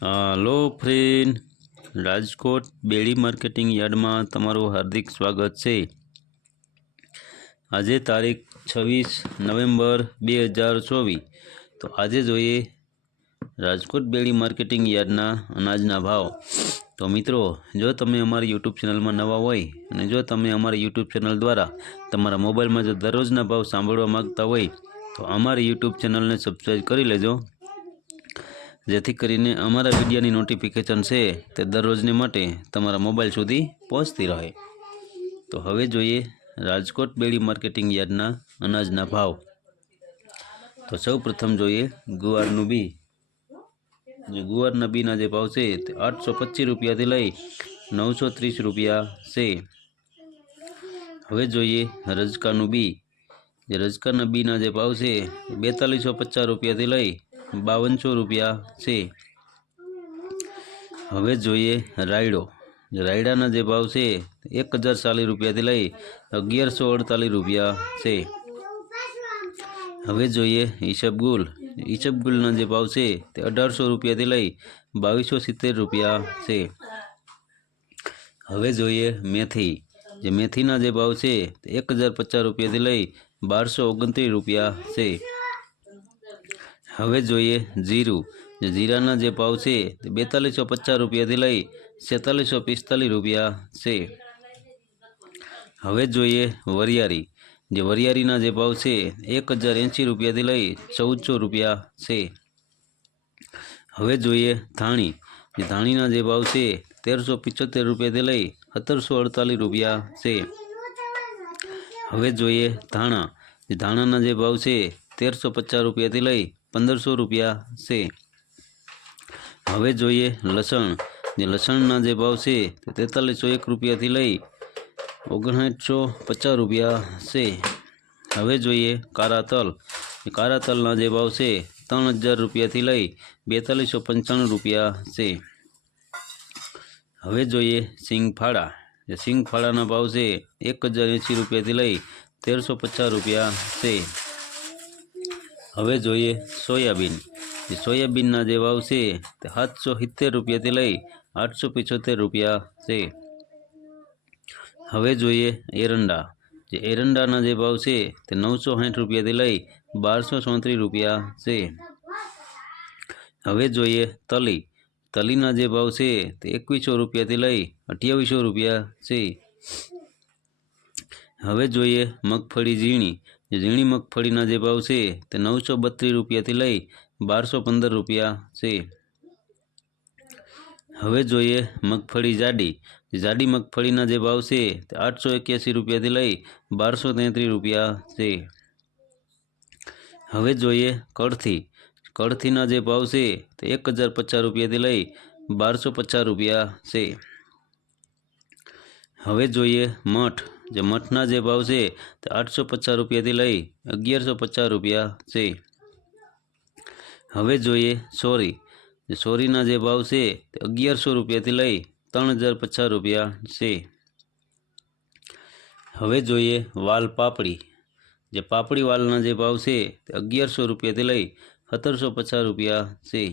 Hello friend, Rajkot बेड़ी marketing yard में तमारू हार्दिक स्वागत है। आज तारीख 26 नवेम्बर 2024। तो आज जोईए राजकोट बेड़ी मार्केटिंग यार्डना अनाजना भाव। तो मित्रों, जो तमे अमारी यूट्यूब चेनल में नवा होय अने जो तमे अमारी यूट्यूब चेनल द्वारा तमारा मोबाइल में जो दररोजना भाव सांभळवा मांगता होय तो अमारी यूट्यूब चेनल ने सब्सक्राइब करी लेजो, जेथी करीने अमारा विडियोनी नोटिफिकेशन है ते दररोजने माटे तमारा मोबाइल सुधी पहोंचती रहे। तो हवे जोईए राजकोट बेड़ी मार्केटिंग यार्डना अनाजना भाव। तो सौ प्रथम जोईए गुवारनु बी। जो गुवारना बीना जे भाव से 825 रुपया थी लई 930 रुपया से। हवे जोईए रजकानु बी। जे रजकाना बीना जे भाव से 4250 रुपया थी लई 5200 रुपया से। हवे जोईए रायडो। रायडाना जे भाव से 1040 रुपया थी लई 1148 रुपया से। हवे जोईए ईसबगुल। ईसबगुलना जे भाव से 1800 रुपया थी लई 2270 रुपया से। हवे जोईए मेथी। जे मेथीना जे भाव से 1050 रुपया थी लई 1229 रुपया से। हवे जोईए जीरु। जीराना जे भाव से 4250 रुपया थी लई 4745 रुपया से। हवे जोईए वरियारी। जे वरियारीना जे भाव से 1080 रुपया थी लई 1400 रुपया से। हवे जोईए धाणी। जे धाणीना जे भाव से 1375 रुपया थी लई 1748 रुपया से। हवे जोईए धाणा। जे धाणाना जे भाव से 1350 रुपया थी लई 1500 रुपया से। हवे जोईए लसण। जे लसणना जे भाव से 4301 रुपया थी लई 5950 रुपया से। हवे जोईए कारा तल। कारा तलना जे भाव से 3000 रुपया थी लई 4295 रुपया से। हवे जोईए सिंगफाड़ा। सिंगफाड़ाना भाव से 1080 रुपया थी लई 1350 रुपया से। हवे जोईए सोयाबीन। सोयाबीनना जे भाव से 770 रुपया थी लई 875 रुपया से। हवे जोईए एरंडा। जे एरंडाना जे भाव से 960 रुपया थी लई 1234 रुपया से। हवे जोईए तली। तलीना जे भाव से 2100 रुपया थी लई 2800 रुपया से। हवे जोईए मगफड़ी झीणी। झीणी मगफड़ीना जे भाव से 932 रुपया थी लई 1215 रुपया से। हवे जोईए मगफड़ी जाडी। जाडी मगफड़ीना जे भाव से 881 रुपया थी लई 1233 रुपया से। हवे जोईए कड़थी। कड़थीना जे भाव से 1050 रुपया थी लई 1250 रुपया से। हवे जोईए मठ। जे मठना जे भाव से 850 रुपया थी लई 1150 रुपया से। हवे जोईए सोरी। सोरीना जे भाव से 1100 रुपया थी लई 3050 रुपया से। हवे जोईए वाल पापड़ी। जे पापड़ी वालना जे भाव से 1100 रुपया थी लई 1750 रुपया से।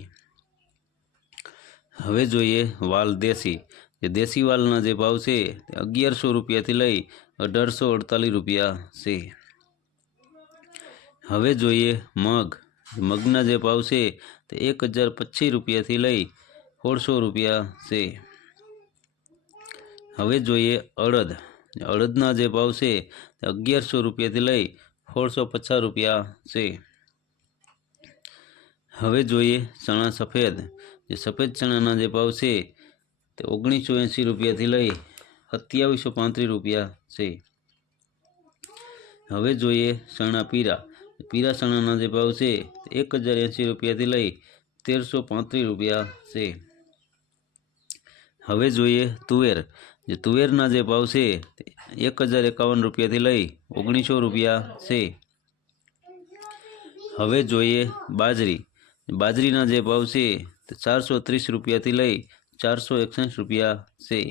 हवे जोईए वाल देसी। जे देसी वालना जे भाव से 1100 रुपया थी लई 1848 रुपया से। हवे जोईए मग। मगना जे भाव से 1025 रुपया थी लई 1600 रुपया से। हवे जोईए अड़द। अड़दना जे भाव से 1100 रुपया थी लई 1650 रुपया से। हवे जोईए चना सफेद। जे सफेद चनाना जे भाव से 1980 रुपया थी लई 2735 रुपया से। हवे जोईए चना पीरा। पीरा चनाना जे भाव से 1080 रुपया थी लई 1335 रुपया से। हवे जोईए तुवेर। जे तुवेरना जे भाव से 1051 रुपया थी लई 1900 रुपया से। हवे जोईए बाजरी। बाजरीना जे भाव से 430 रुपया थी लई 461 रुपया से।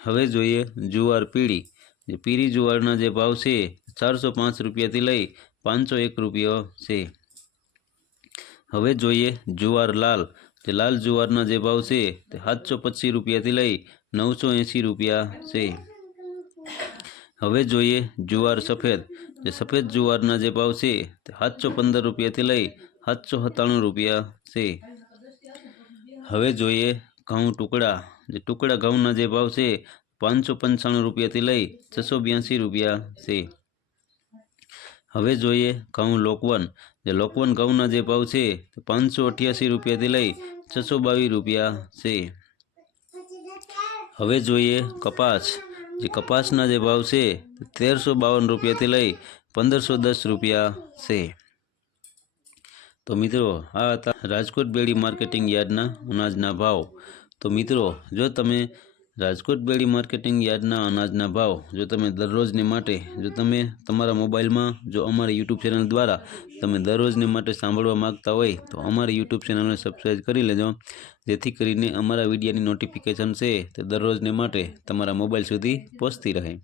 हवे जोईए जुवार पीड़ी। जे पीरी जुवारना जे भाव से 405 रुपया थी लई 501 रुपया से। હવે જોઈએ જુવાર લાલ, જે લાલ જુવારના જે ભાવ છે તે 725 રૂપિયાથી લઈ 980 રૂપિયા છે। હવે જોઈએ જુવાર સફેદ, જે સફેદ જુવારના જે ભાવ છે તે 715 રૂપિયાથી લઈ 797 રૂપિયા છે। હવે જોઈએ ઘઉં ટુકડા, જે ટુકડા ઘઉંના જે ભાવ છે 595 રૂપિયાથી લઈ 682 રૂપિયા છે। હવે જોઈએ ઘઉં લોકવન, જે લોકવન ઘઉંના જે ભાવ છે તે 588 રૂપિયાથી લઈ 622 રૂપિયા છે। હવે જોઈએ કપાસ, જે કપાસના જે ભાવ છે તે 1352 રૂપિયાથી લઈ 1510 રૂપિયા છે। તો મિત્રો આ હતા રાજકોટ બેડી માર્કેટિંગ યાર્ડના અનાજના ભાવ। તો મિત્રો જો તમે રાજકોટ બેડી માર્કેટિંગ યાર્ડના અનાજના ભાવ જો તમે દરરોજને માટે જો તમે તમારા મોબાઈલમાં જો અમારી યુટ્યુબ ચેનલ દ્વારા તમે દરરોજને માટે સાંભળવા માગતા હોય તો અમારી યુટ્યુબ ચેનલને સબસ્ક્રાઈબ કરી લેજો, જેથી કરીને અમારા વિડીયોની નોટિફિકેશન છે તે દરરોજને માટે તમારા મોબાઈલ સુધી પહોંચતી રહે।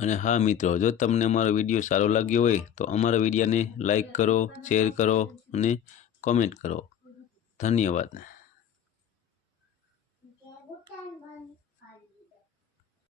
અને હા મિત્રો, જો તમને અમારો વિડીયો સારો લાગ્યો હોય તો અમારા વિડીયોને લાઈક કરો, શેર કરો અને કોમેન્ટ કરો। ધન્યવાદ।